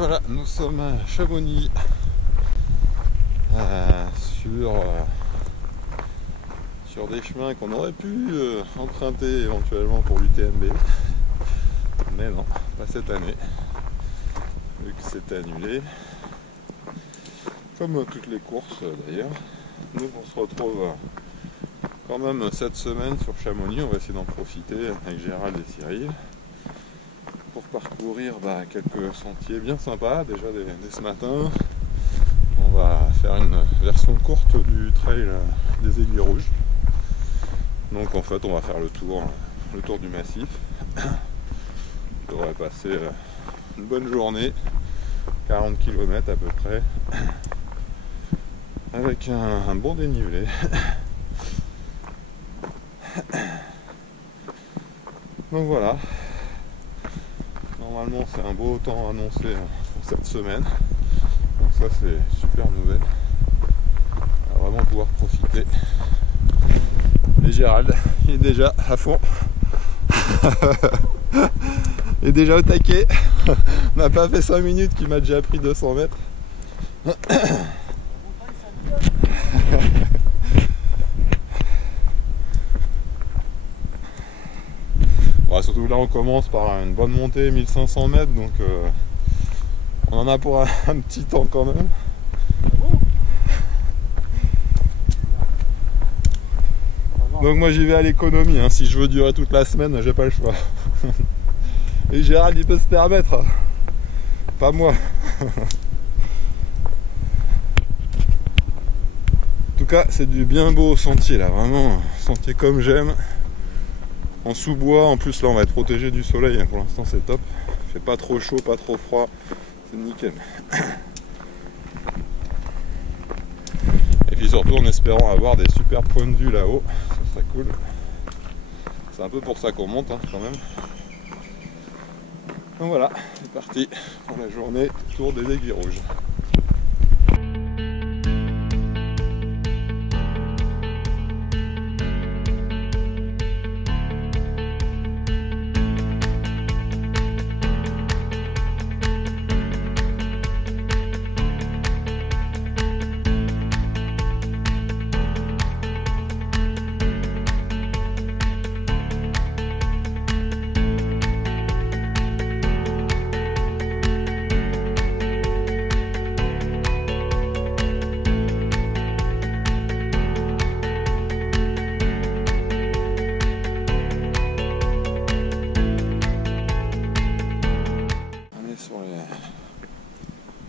voilà, nous sommes à Chamonix sur des chemins qu'on aurait pu emprunter éventuellement pour l'UTMB, mais non, pas cette année, vu que c'était annulé, comme toutes les courses d'ailleurs. Nous on se retrouve quand même cette semaine sur Chamonix, on va essayer d'en profiter avec Gérald et Cyril pour parcourir quelques sentiers bien sympas. Déjà dès ce matin, on va faire une version courte du trail des Aiguilles Rouges. Donc en fait on va faire le tour du massif. On devrait passer une bonne journée, 40 km à peu près, avec un bon dénivelé. Donc voilà, normalement c'est un beau temps annoncé pour cette semaine, donc ça c'est super nouvelle, on va vraiment pouvoir profiter. Et Gérald, il est déjà à fond, il est déjà au taquet, on n'a pas fait 5 minutes qu'il m'a déjà pris 200 mètres. Bon, surtout là on commence par une bonne montée, 1500 mètres, donc on en a pour un petit temps quand même. Donc moi j'y vais à l'économie, hein. Si je veux durer toute la semaine, j'ai pas le choix. Et Gérald il peut se permettre, pas moi. En tout cas c'est du bien beau sentier là, vraiment sentier comme j'aime. En sous-bois, en plus là on va être protégé du soleil, hein. Pour l'instant c'est top. Il fait pas trop chaud, pas trop froid, c'est nickel. Et puis surtout en espérant avoir des super points de vue là-haut, ça serait cool. C'est un peu pour ça qu'on monte, hein, quand même. Donc voilà, c'est parti pour la journée tour des Aiguilles Rouges.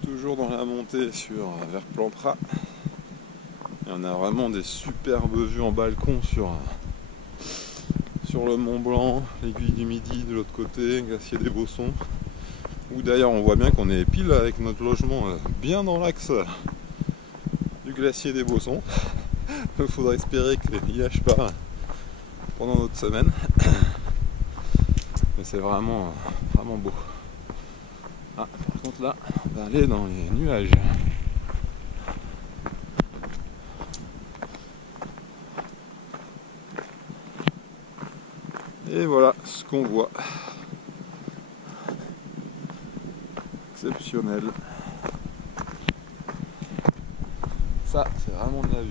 Toujours dans la montée vers Plamprat, et on a vraiment des superbes vues en balcon sur le Mont Blanc, l'Aiguille du Midi de l'autre côté, Glacier des Bossons, où d'ailleurs on voit bien qu'on est pile avec notre logement bien dans l'axe du Glacier des Bossons. Il faudra espérer qu'il n'y lâche pas pendant notre semaine, mais c'est vraiment beau. Ah, par contre là, on va aller dans les nuages. Et voilà ce qu'on voit. Exceptionnel. Ça, c'est vraiment de la vue.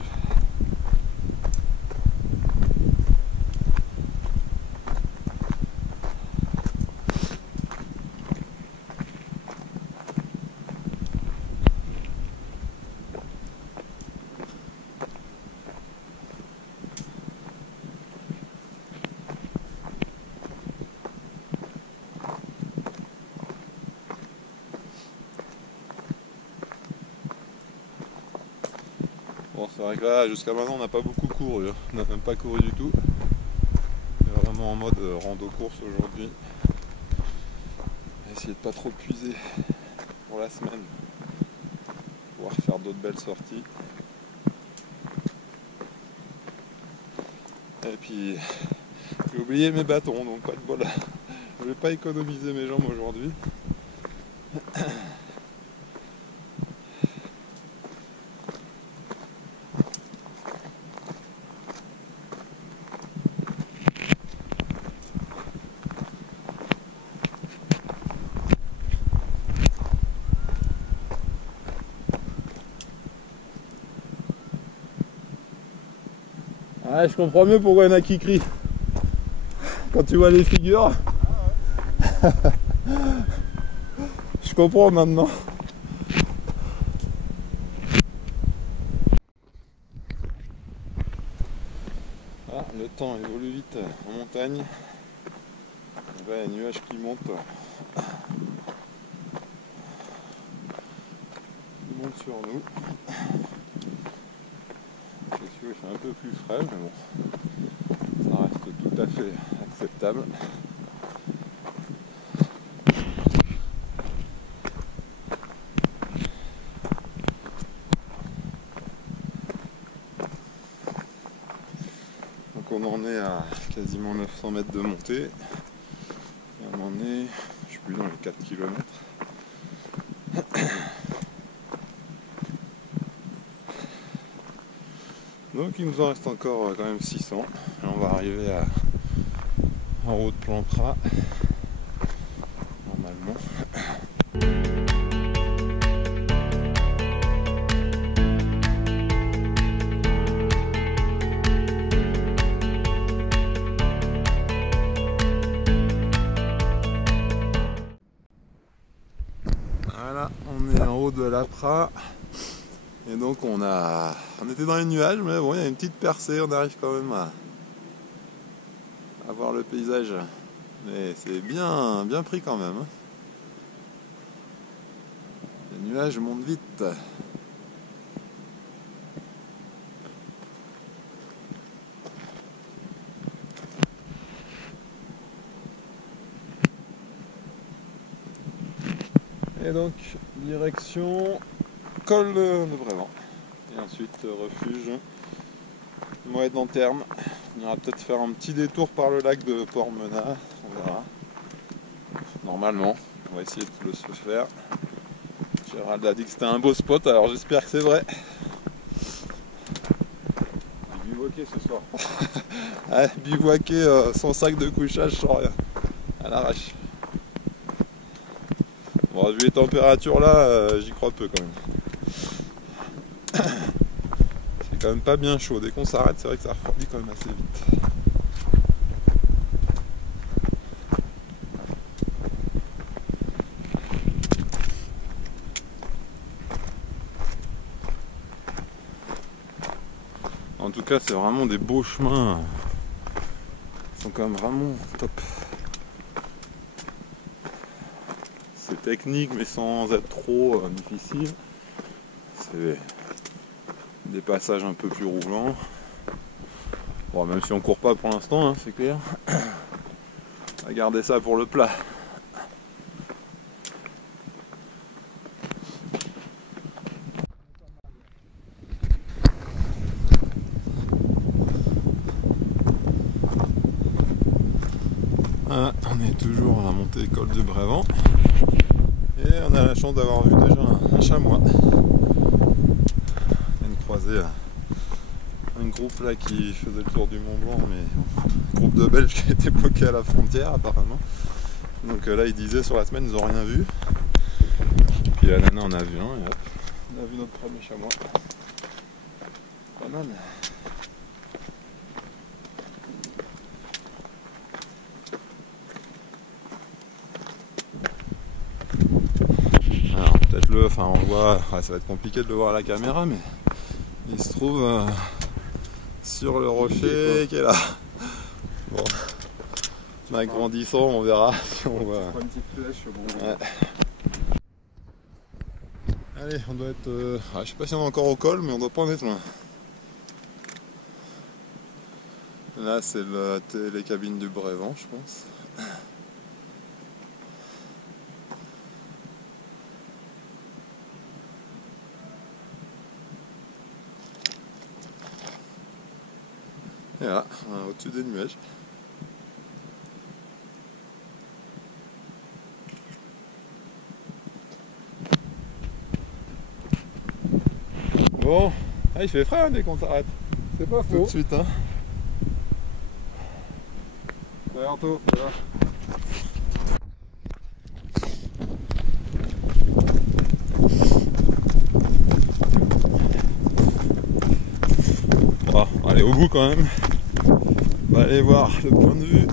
Bon, c'est vrai que là, jusqu'à maintenant, on n'a pas beaucoup couru. On n'a même pas couru du tout. On est vraiment en mode rando-course aujourd'hui. On va essayer de pas trop puiser pour la semaine. Pouvoir faire d'autres belles sorties. Et puis, j'ai oublié mes bâtons, donc pas de bol. Je vais pas économiser mes jambes aujourd'hui. Ah, je comprends mieux pourquoi il y en a qui crient. Quand tu vois les figures. Je comprends maintenant. Ah, le temps évolue vite en montagne. Là, il y a les nuages qui montent. Ils montent sur nous. C'est sûr, il fait un peu plus frais, mais bon, ça reste tout à fait acceptable. Donc on en est à quasiment 900 mètres de montée. Et on en est, je sais plus, dans les 4 km. Donc il nous en reste encore quand même 600. Et on va arriver en haut de Plancras, normalement. Voilà, on est en haut de l'Apra. Et donc on était dans les nuages, mais bon, il y a une petite percée, on arrive quand même à voir le paysage. Mais c'est bien pris quand même. Les nuages montent vite. Et donc, direction col de Brévent. Et ensuite, refuge Moët en terme. On ira peut-être faire un petit détour par le lac de Port-Menat. On verra. Normalement, on va essayer de le se faire. Gérald a dit que c'était un beau spot, alors j'espère que c'est vrai. J'ai bivouaqué ce soir. Ouais, bivouaqué sans sac de couchage, sans rien. À l'arrache. Bon, vu les températures là, j'y crois peu quand même. C'est quand même pas bien chaud. Dès qu'on s'arrête, c'est vrai que ça refroidit quand même assez vite. En tout cas, c'est vraiment des beaux chemins. Ils sont quand même vraiment top. C'est technique, mais sans être trop difficile. C'est des passages un peu plus roulants. Bon, même si on court pas pour l'instant, hein, c'est clair. On va garder ça pour le plat. Voilà, on est toujours à la montée col du Brévent. Et on a la chance d'avoir vu déjà un chamois. Il y a une croisée, un groupe là qui faisait le tour du Mont Blanc, mais un groupe de Belges qui a été bloqué à la frontière apparemment. Donc là ils disaient sur la semaine ils n'ont rien vu. Puis la nana on a vu un et hop, on a vu notre premier chamois. Pas mal. Alors peut-être on le voit, ouais, ça va être compliqué de le voir à la caméra, mais il se trouve sur le rocher qui est là. Bon, en grandissant, on verra si on voit. Une petite flèche, bon. Ouais. Allez, on doit être. Je sais pas si on est encore au col, mais on doit pas en être loin. Là, c'est les cabines du Brévent, je pense. Et là, au-dessus des nuages. Bon, il fait frais hein, dès qu'on s'arrête. C'est pas Tout faux. de suite. Hein. Allez, Arto, voilà. Bon, allez au bout quand même. On va aller voir le point de vue.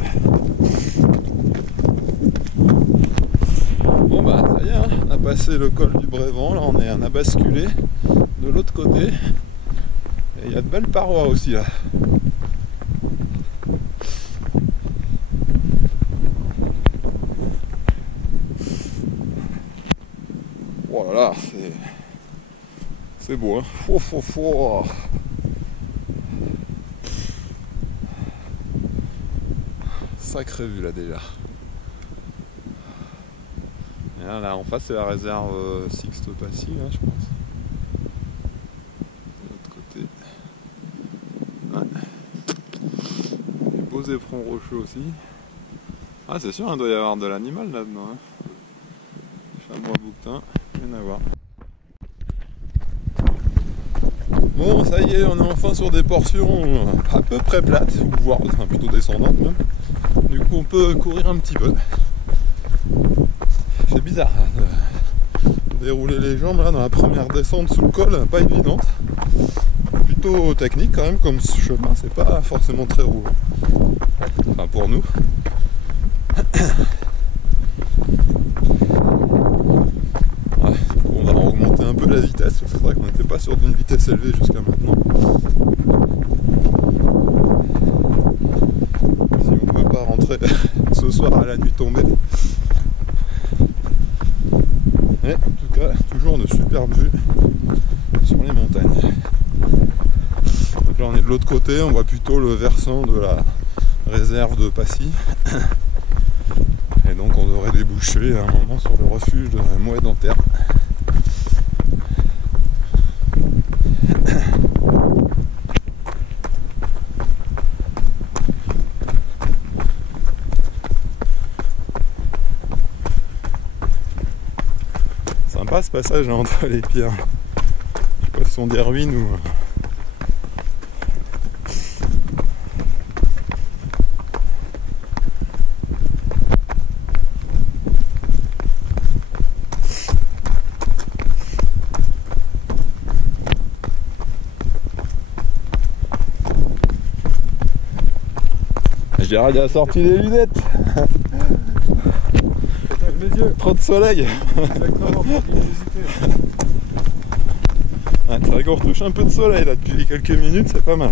Bon bah ça y est, hein, on a passé le col du Brévent, là on a basculé de l'autre côté. Et il y a de belles parois aussi là. Oh là là, c'est beau, hein. Fou. Sacrée vue là déjà. Et là en face c'est la réserve Sixte-Pacy là je pense. De l'autre côté. Ouais. Des beaux éperons rocheux aussi. Ah c'est sûr il doit y avoir de l'animal là-dedans. Hein. Chamois bouquetin, rien à voir. Bon ça y est, on est enfin sur des portions à peu près plates, voire plutôt descendantes même. Du coup on peut courir un petit peu. C'est bizarre de dérouler les jambes là dans la première descente sous le col, pas évidente. Plutôt technique quand même comme ce chemin, c'est pas forcément très roulant. Enfin pour nous. Ouais, on va augmenter un peu la vitesse, c'est vrai qu'on n'était pas sur d'une vitesse élevée jusqu'à maintenant. Si on ne veut pas rentrer ce soir à la nuit tombée. Mais en tout cas, toujours de superbes vues sur les montagnes. Donc là on est de l'autre côté, on voit plutôt le versant de la réserve de Pacy. Et donc on devrait déboucher à un moment sur le refuge de Mouet d'Anterne. Sympa ce passage entre les pierres. Je sais pas si ce sont des ruines ou... Gérald a sorti les lunettes. Mes yeux. Trop de soleil. Exactement, trop d'humidité. Ouais, c'est vrai qu'on retouche un peu de soleil là depuis quelques minutes, c'est pas mal.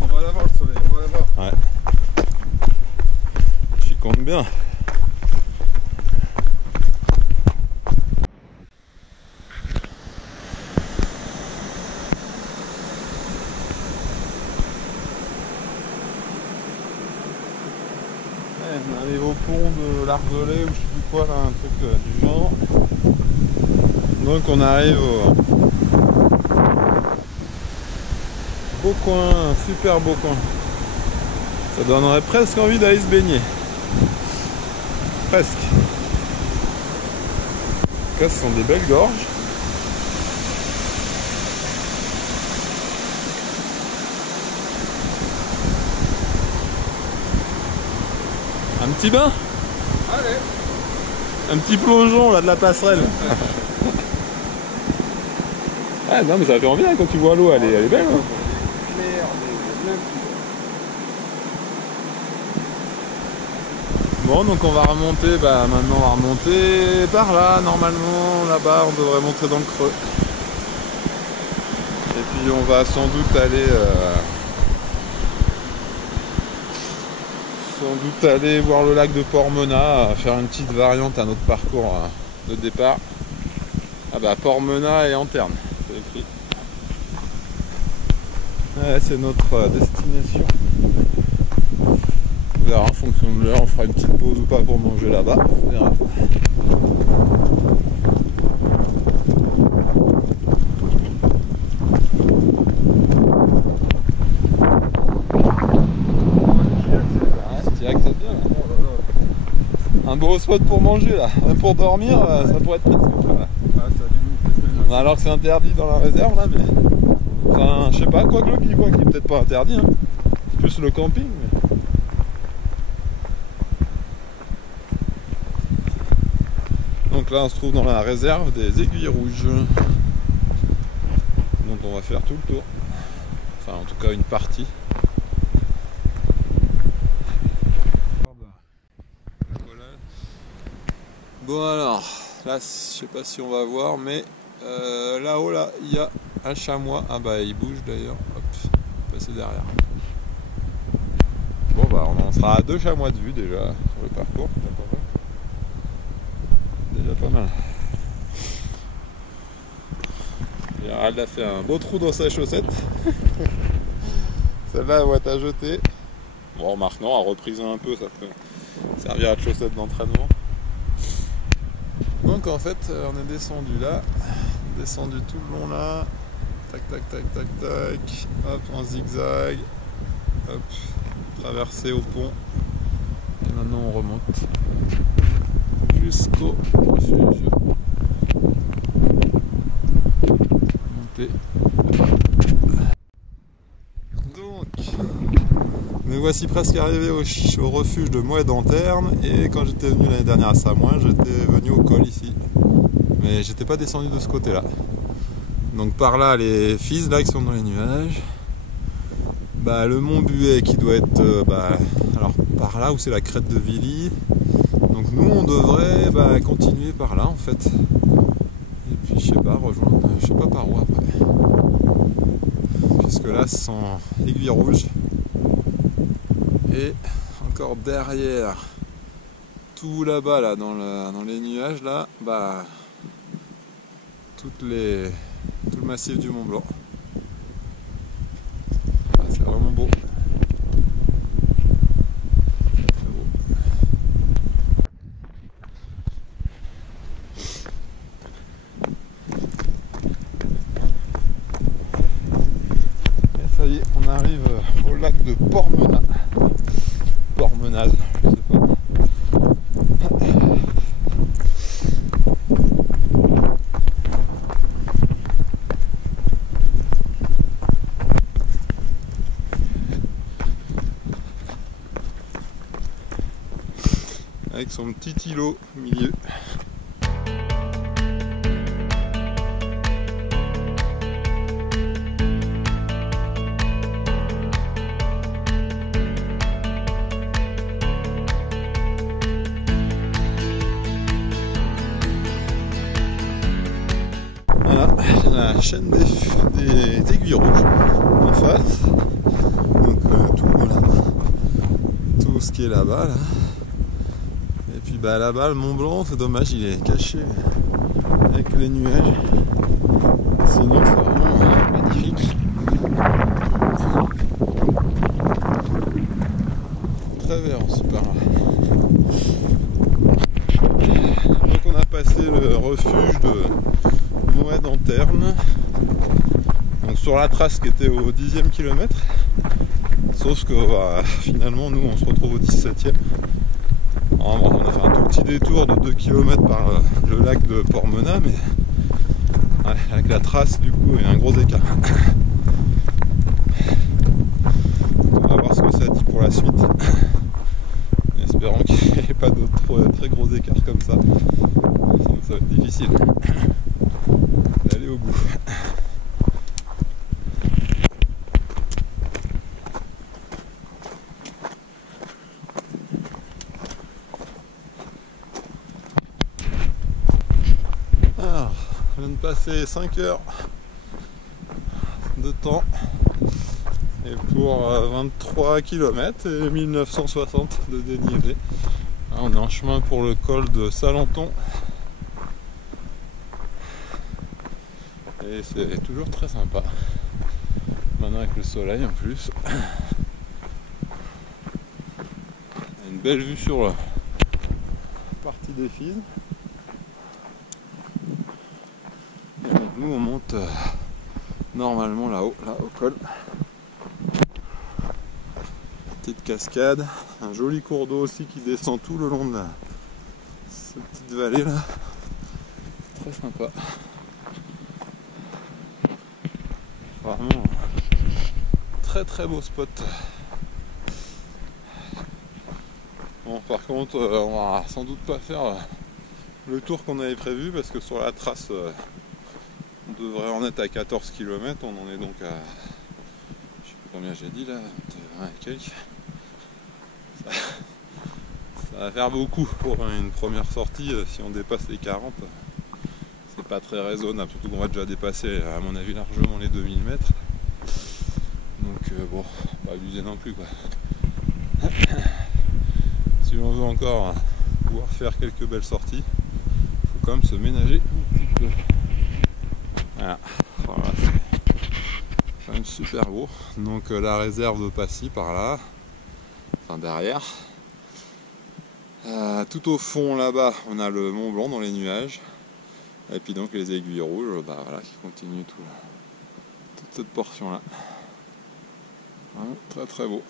On va l'avoir le soleil, on va l'avoir. Ouais. J'y compte bien. On arrive au pont de l'Argelès ou je sais plus quoi là, un truc du genre. Donc on arrive au beau coin, un super beau coin. Ça donnerait presque envie d'aller se baigner. Presque. En tout cas ce sont des belles gorges. Un petit bain? Allez. Un petit plongeon là de la passerelle. Ah non mais ça fait envie hein, quand tu vois l'eau, elle est belle. Hein. Clair, Bon donc on va remonter, maintenant on va remonter par là, normalement là-bas on devrait monter dans le creux. Et puis on va sans doute aller voir le lac de Portmena, faire une petite variante à notre parcours de départ. Ah bah Portmena et Anterne, c'est écrit. Ouais, c'est notre destination. On verra en fonction de l'heure, on fera une petite pause ou pas pour manger là-bas, on verra. Un beau spot pour manger là, même pour dormir, ça pourrait être presque là. Ah, ça a du Alors que c'est interdit dans la réserve là, mais. Enfin, je sais pas, quoi que le bivouac qui est peut-être pas interdit, hein. C'est plus le camping. Mais... Donc là on se trouve dans la réserve des Aiguilles Rouges. Donc on va faire tout le tour. Enfin en tout cas une partie. Bon alors, là je sais pas si on va voir, mais là-haut là, il y a un chamois. Ah bah il bouge d'ailleurs, hop, passer derrière. Bon bah on en sera à 2 chamois de vue déjà sur le parcours, déjà pas mal. Gérald a fait un beau trou dans sa chaussette. Celle-là elle va être à jeter. Bon remarque non, à repriser un peu, ça peut servir de chaussette d'entraînement. Donc en fait on est descendu là, descendu tout le long là, tac tac tac tac tac, hop en zigzag, hop, traversé au pont, et maintenant on remonte jusqu'au refuge. Monter. Donc me voici presque arrivé au refuge de Moët-en-Terne, et quand j'étais venu l'année dernière à Samoin, j'étais venu au col ici. Mais j'étais pas descendu de ce côté là. Donc par là les Fises là qui sont dans les nuages. Bah, le mont Buet qui doit être alors par là où c'est la crête de Villy. Donc nous on devrait continuer par là en fait. Et puis je sais pas, rejoindre, je sais pas par où après. Puisque là c'est en aiguille rouge. Et encore derrière, tout là-bas là, dans les nuages là, tout le massif du Mont Blanc. Ah, c'est vraiment beau. Très beau. Et ça y est, on arrive au lac de Pormenat. Pormenaz, je sais pas. Avec son petit îlot au milieu. Voilà, la chaîne des aiguilles rouges en face. Donc tout ce qui est là-bas là. Et puis là-bas le Mont Blanc, c'est dommage, il est caché avec les nuages. Sinon c'est vraiment magnifique. Très vert aussi par là. Donc on a passé le refuge de Moët-en-Terne. Donc sur la trace qui était au 10e kilomètre. Sauf que finalement nous on se retrouve au 17e. On a fait un tout petit détour de 2 km par le lac de Pormenat, mais ouais, avec la trace du coup il y a un gros écart. On va voir ce que ça dit pour la suite, en espérant qu'il n'y ait pas d'autres très gros écarts comme ça, sinon ça va être difficile d'aller au bout. Alors, je viens de passer 5 heures de temps et pour 23 km et 1960 de dénivelé. Là, on est en chemin pour le col de Salenton et c'est toujours très sympa maintenant avec le soleil en plus. Une belle vue sur la partie des Fises. Et donc nous on monte normalement là-haut, là au col. Petite cascade, un joli cours d'eau aussi qui descend tout le long de cette petite vallée là. Très sympa. Vraiment très très beau spot. Bon par contre on va sans doute pas faire le tour qu'on avait prévu parce que sur la trace on devrait en être à 14 km, on en est donc à Combien j'ai dit là, 20 et quelques. Ça va faire beaucoup pour une première sortie. Si on dépasse les 40, c'est pas très raisonnable, surtout qu'on va déjà dépasser à mon avis largement les 2000 mètres. Donc bon, pas abuser non plus quoi. Si on veut encore pouvoir faire quelques belles sorties, il faut quand même se ménager un petit peu. Voilà, voilà, c'est quand même super beau. Donc la réserve de Passy par là, enfin derrière. Tout au fond là-bas, on a le Mont Blanc dans les nuages. Et puis donc les aiguilles rouges, bah, voilà, qui continuent toute cette portion là. Vraiment très très beau.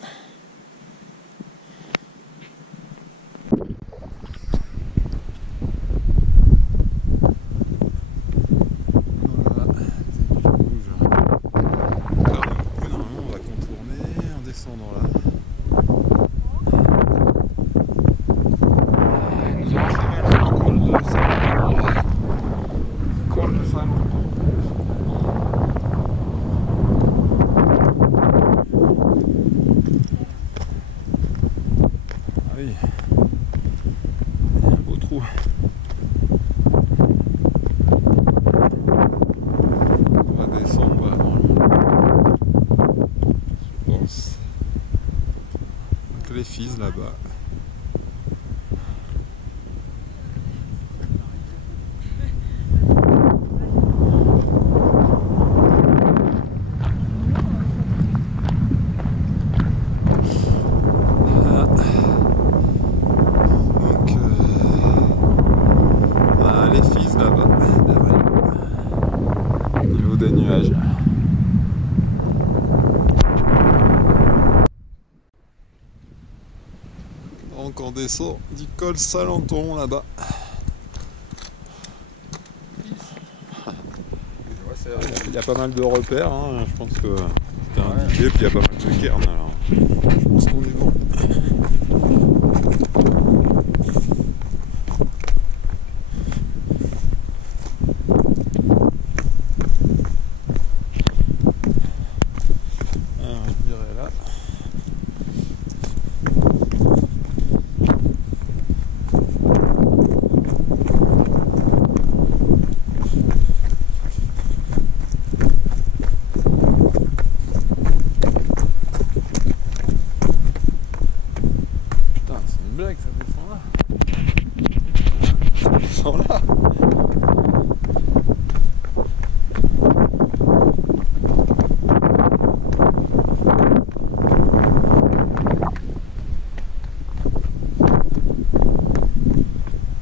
Les fils là-bas. Donc voilà les fils là-bas, derrière, au niveau des nuages. Donc on descend du col Salenton là-bas. Il y a pas mal de repères, hein. Je pense que c'était indiqué, puis il y a pas mal de cairns, alors je pense qu'on est bon. Alors je dirais là. Là.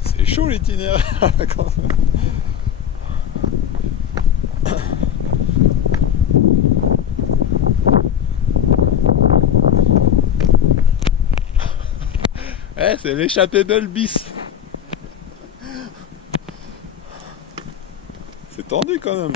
C'est chaud l'itinéraire. C'est l'échappée belle bis. C'est tendu quand même.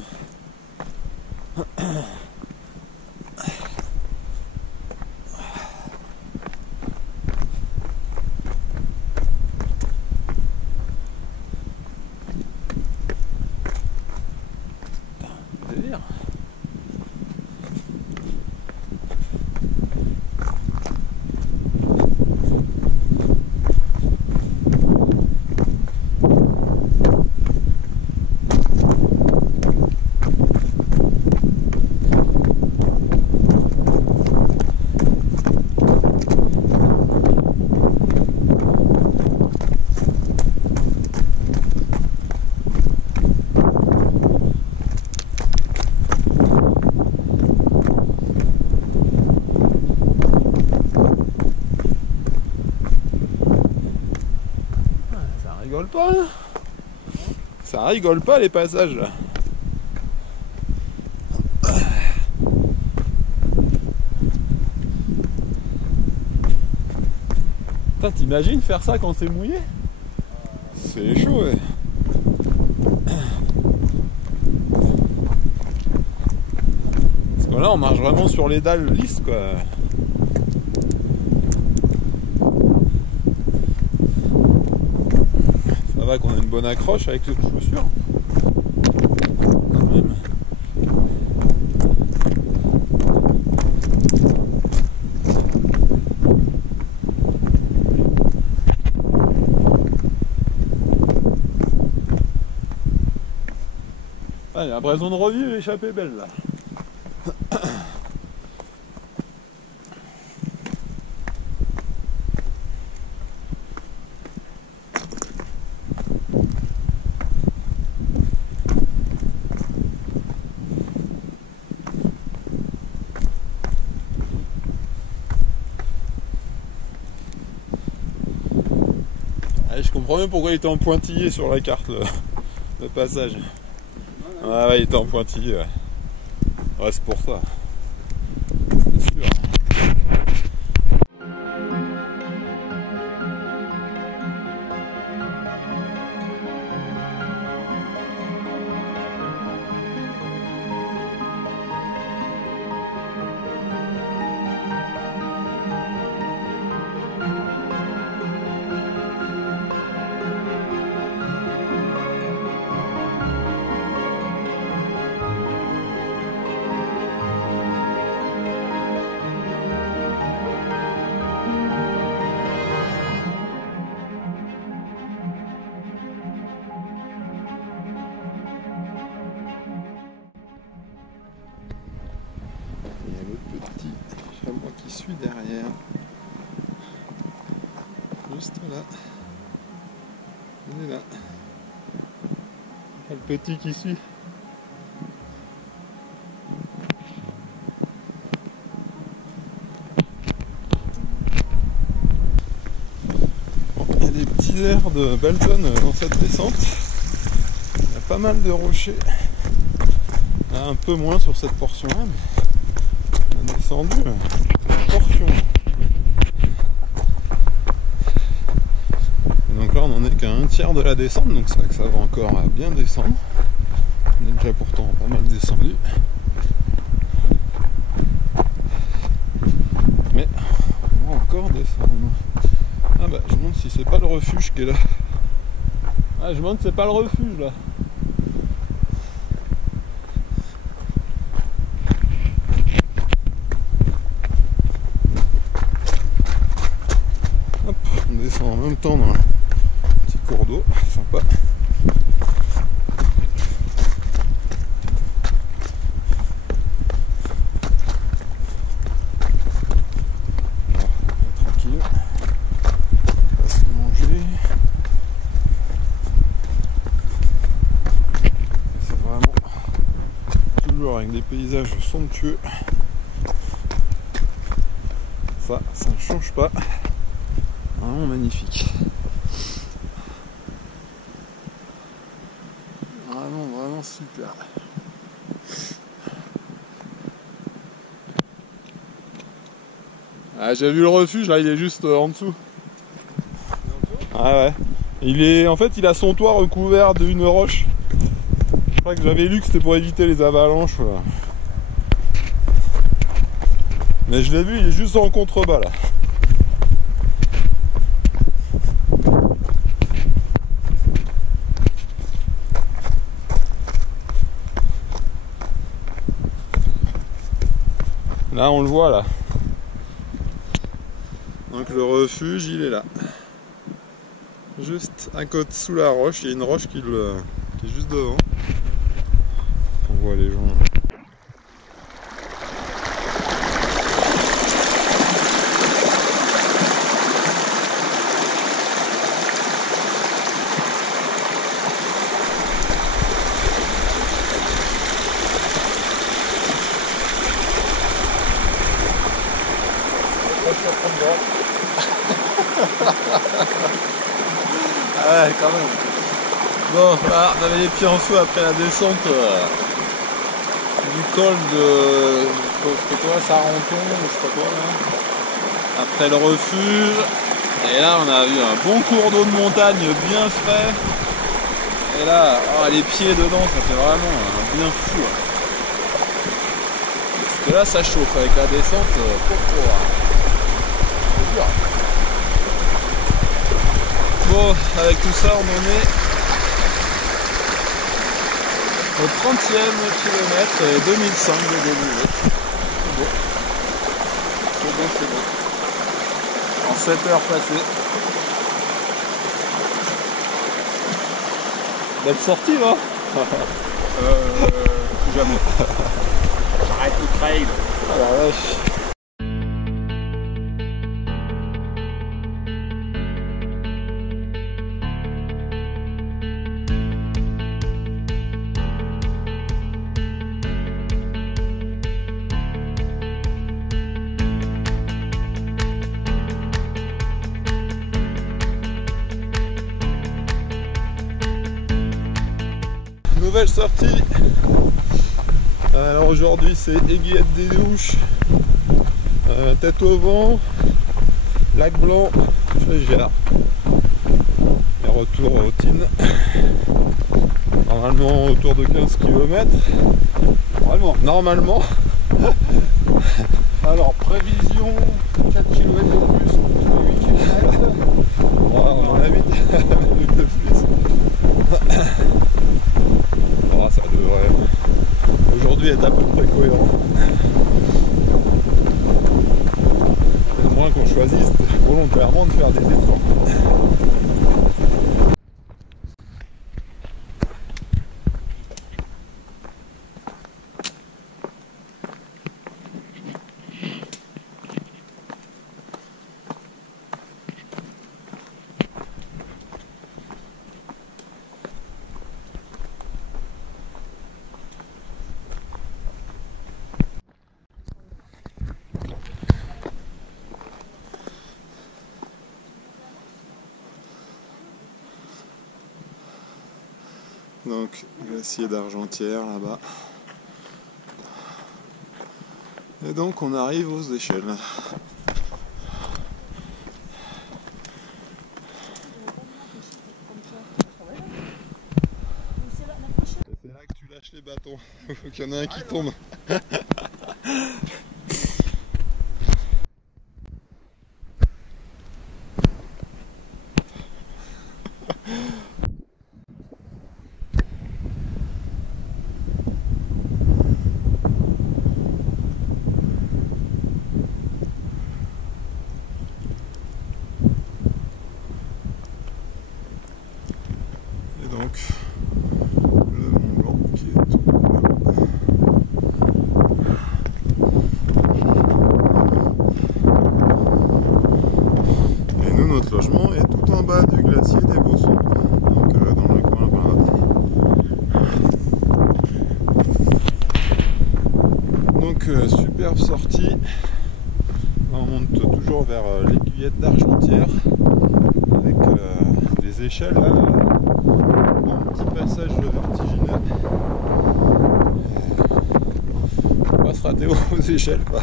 Délire. Rigole pas là. Ça rigole pas les passages là. Putain, t'imagines faire ça quand c'est mouillé? C'est chaud ouais. Parce que là on marche vraiment sur les dalles lisses quoi. Ça va qu'on a une bonne accroche avec les chaussures. Quand même. Ah, il a l'impression de revivre l'échappée belle là. Ah, je comprends même pourquoi il était en pointillé sur la carte le passage. Ah ouais, il était en pointillé. Ouais, ouais, c'est pour ça. C'est sûr. Il y a le petit chamois qui suit derrière. Juste là. Il est là. Il y a le petit qui suit. Bon, il y a des petits airs de Belton dans cette descente. Il y a pas mal de rochers. Là, un peu moins sur cette portion-là, mais on a descendu une portion. Et donc là, on en est qu'à un tiers de la descente, donc c'est vrai que ça va encore à bien descendre. On est déjà pourtant pas mal descendu. Mais on va encore descendre. Ah bah, je me demande si c'est pas le refuge qui est là. Ah, je me demande si c'est pas le refuge là. Hop, on descend en même temps dans un petit cours d'eau, sympa. Tranquille. On va se manger. C'est vraiment toujours avec des paysages somptueux. Ça ne change pas. Vraiment magnifique. Vraiment super. Ah, j'ai vu le refuge là, il est juste en dessous. Ah ouais. En fait, il a son toit recouvert d'une roche. Je crois que j'avais lu que c'était pour éviter les avalanches. Voilà. Mais je l'ai vu, il est juste en contrebas là. Là, on le voit là. Donc le refuge, il est là. Juste à côté, sous la roche, il y a une roche qui est juste devant. On voit les gens. Ah ouais, quand même. Bon, là, on avait les pieds en feu après la descente du col de... C'était quoi, Sarenton, ou je sais pas quoi là. Après le refuge. Et là, on a eu un bon cours d'eau de montagne bien frais. Et là, oh, les pieds dedans, ça fait vraiment un bien fou. Parce que là, ça chauffe avec la descente. C'est dur. Bon, avec tout ça, on en est au 30e kilomètre et 2005 de dénivelé. C'est beau. C'est beau, c'est beau. En 7 heures passées. Belle sortie, va. Plus jamais. J'arrête le trail. Ah la vache. Nouvelle sortie. Alors aujourd'hui c'est Aiguillette des Douches, Tête au Vent, Lac Blanc, Flégère. Et retour au Tine. Normalement autour de 15 km. Normalement. Alors, prévision 4 km de plus, 8 km. Voilà, on en a 8 minutes de plus. Oh, ça devrait aujourd'hui être à peu près cohérent. À moins qu'on choisisse volontairement de faire des détours. Donc, glacier d'Argentière là-bas. Et donc on arrive aux échelles. C'est là que tu lâches les bâtons. Il faut qu'il y en ait un qui tombe. Donc le Mont Blanc qui est tout là. Et nous, notre logement est tout en bas du glacier des Bossons, donc dans le coin par là. Donc superbe sortie. Là, on monte toujours vers l'Aiguillette d'Argentière avec des échelles là. Bon, petit passage vertigineux. Faut pas se rater aux échelles quoi.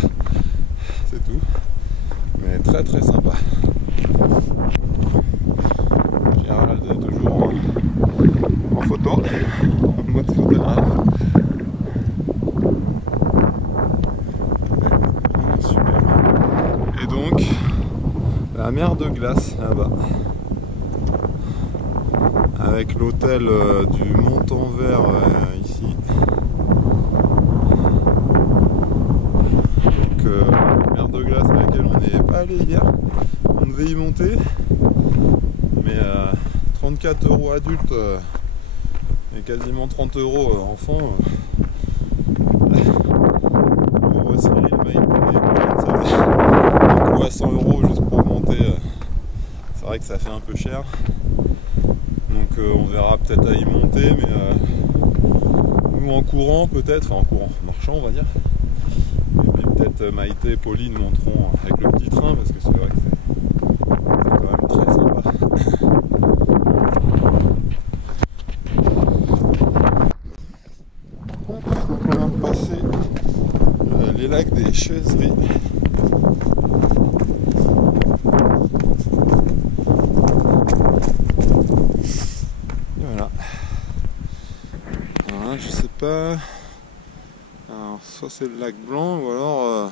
C'est tout. Mais très très sympa. Gérald est toujours en photo, en mode photographe. Super. Et donc la mer de glace là-bas. Avec l'hôtel du Montanvert ici. Donc mer de glace à laquelle on n'est pas allé hier. On devait y monter. Mais 34 € adulte et quasiment 30 € enfant. Pour Cyril m'a été un coup à 100 € juste pour monter. C'est vrai que ça fait un peu cher. Donc on verra peut-être à y monter, mais nous en courant peut-être, enfin en courant, en marchant on va dire. Et puis peut-être Maïté et Pauline monteront avec le petit train parce que c'est vrai que c'est quand même très sympa. Donc on vient de passer les lacs des Chaiseries. Je sais pas. Alors, soit c'est le lac Blanc ou alors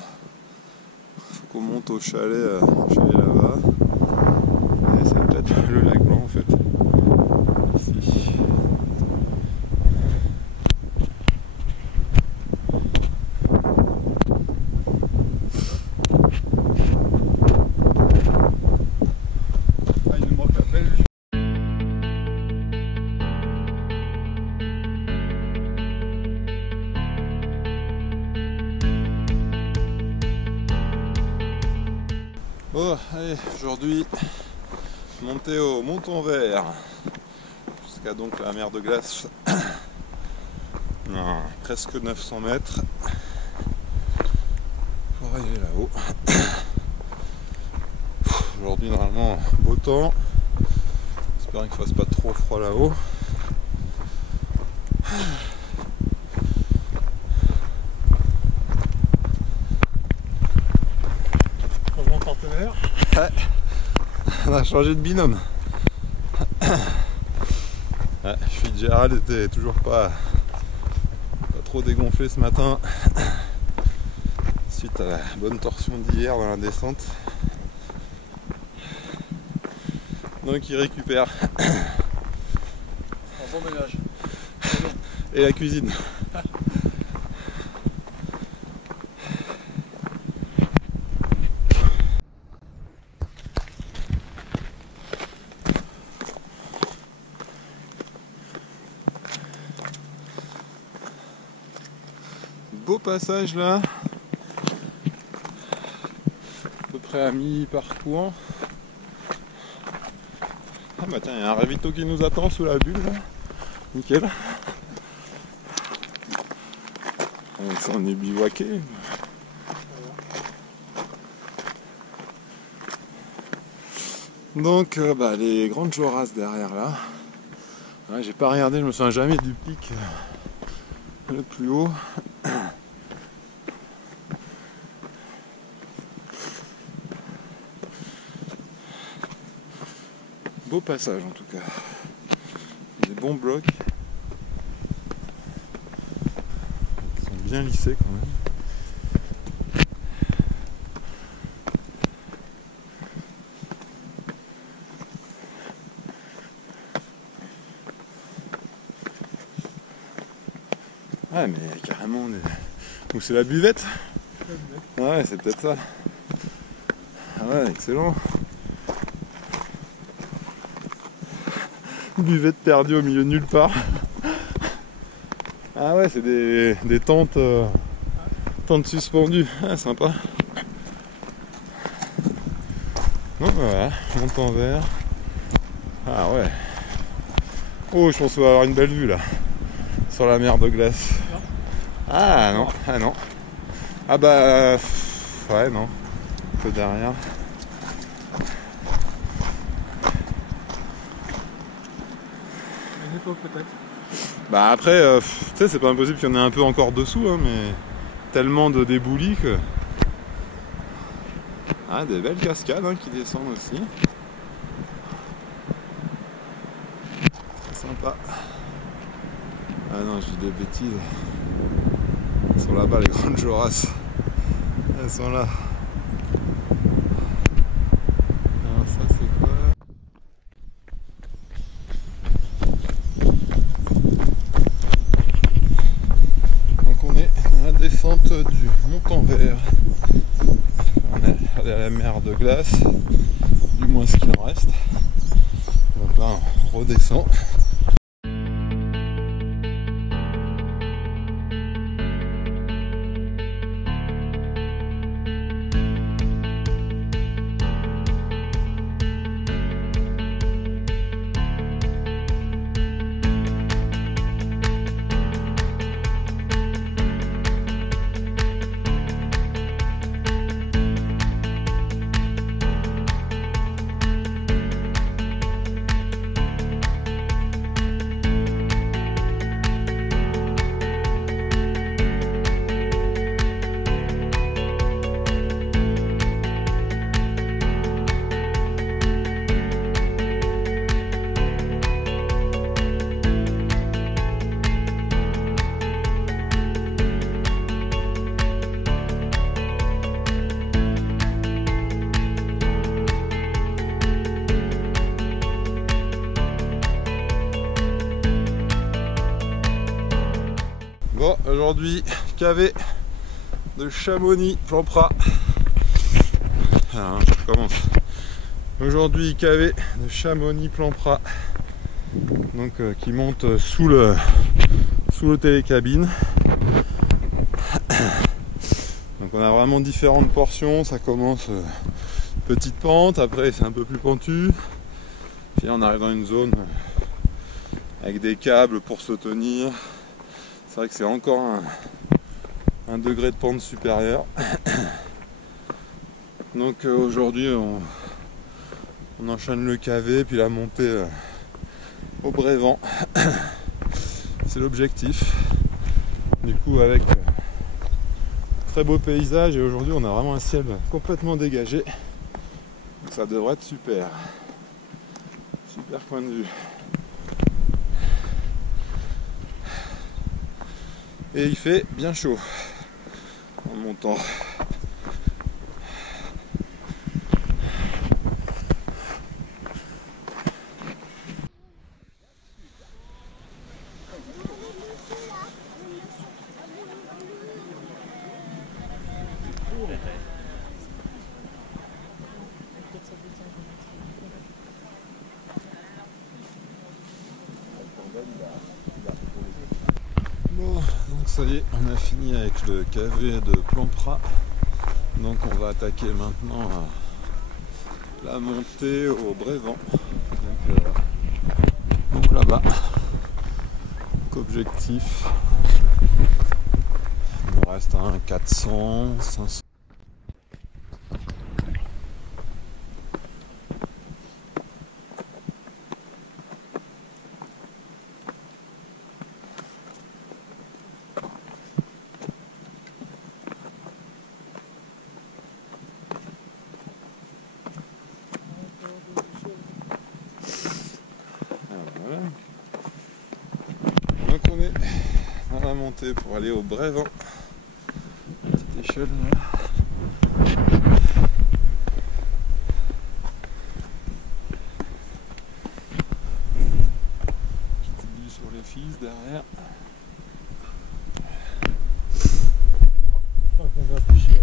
faut qu'on monte au chalet là-bas. Et c'est peut-être le lac Blanc en fait. Ici. Ah, il nous manque la belle vue. Oh, allez, aujourd'hui, montée au Monton-Vert, jusqu'à donc la mer de glace, non, presque 900 mètres, pour arriver là-haut. Aujourd'hui, normalement, beau temps, j'espère qu'il ne fasse pas trop froid là-haut. Changement de partenaire. Ouais. On a changé de binôme. Ouais, Fitzgerald était toujours pas trop dégonflé ce matin suite à la bonne torsion d'hier dans la descente. Donc il récupère. Un bon ménage. Et la cuisine. Beau passage là, à peu près à mi-parcours. Ah bah tiens, il y a un ravito qui nous attend sous la bulle là. Nickel. On est bivouaqué. Donc les grandes Joras derrière là. Ouais, j'ai pas regardé, je me souviens jamais du pic le plus haut. Beau passage en tout cas. Des bons blocs. Ils sont bien lissés quand même. Ah mais carrément on est... Ou c'est la buvette? Ouais, c'est peut-être ça. Ah ouais, excellent. Buvette perdue au milieu de nulle part. Ah ouais, c'est des tentes, tentes suspendues. Ah, sympa. Bon, voilà, Monton-Vert. Ah ouais. Oh, je pense qu'on va avoir une belle vue là. Sur la mer de glace. Ah non, ah non. Ah bah... ouais, non. Un peu derrière. Peut-être. Bah après, tu sais, c'est pas impossible qu'il y en ait un peu encore dessous, hein, mais tellement de déboulis que... Ah, des belles cascades hein, qui descendent aussi. C'est sympa. Ah non, je dis des bêtises. Elles sont là-bas, les grandes Joras. Elles sont là. Alors ça, c'est quoi ? Descente du Monton-Vert. On est à la mer de glace, du moins ce qu'il en reste. Donc là on redescend. Bon, aujourd'hui, cavé de Chamonix, Plampras. Alors, je recommence. Aujourd'hui, cavé de Chamonix, Plampras. Donc, qui monte sous le télécabine. Donc, on a vraiment différentes portions. Ça commence petite pente, après c'est un peu plus pentu. Puis on arrive dans une zone avec des câbles pour se tenir. C'est vrai que c'est encore un degré de pente supérieur. Donc aujourd'hui on enchaîne le KV puis la montée au Brévent. C'est l'objectif. Du coup avec très beau paysage, et aujourd'hui on a vraiment un ciel complètement dégagé. Donc ça devrait être super. Super point de vue. Et il fait bien chaud en montant. Bon, donc ça y est, on a fini avec le KV de Plamprat. Donc on va attaquer maintenant la montée au Brévent. Donc là-bas. Donc objectif. Il nous reste un 400, 500. Voilà. Donc on est dans la montée pour aller au Brévent. Petite échelle là. Petite vue sur les fils derrière. Je crois qu'on va afficher.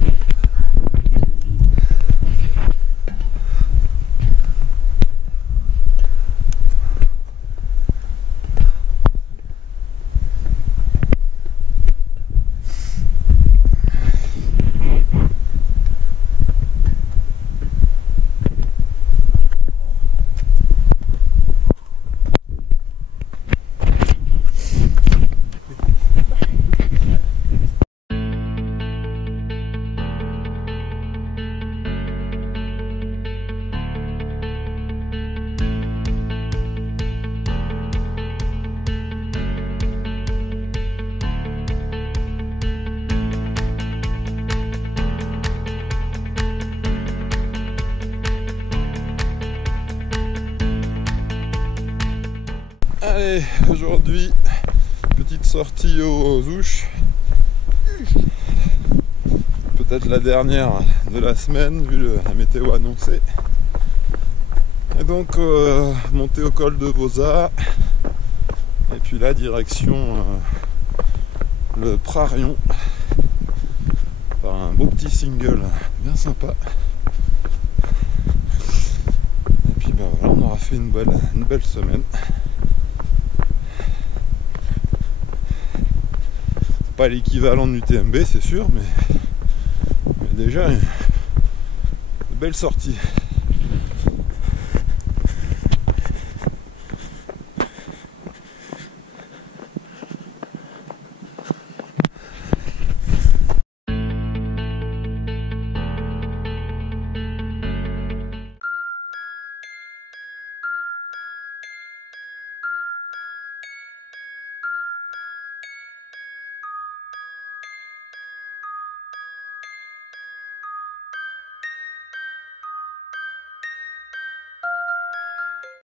Allez, aujourd'hui, petite sortie aux ouches. Peut-être la dernière de la semaine, vu la météo annoncée. Et donc, montée au col de Vauzat. Et puis là, direction le Prarion. Par un beau petit single bien sympa. Et puis bah voilà, on aura fait une belle semaine. Pas l'équivalent de l'UTMB c'est sûr, mais déjà une belle sortie.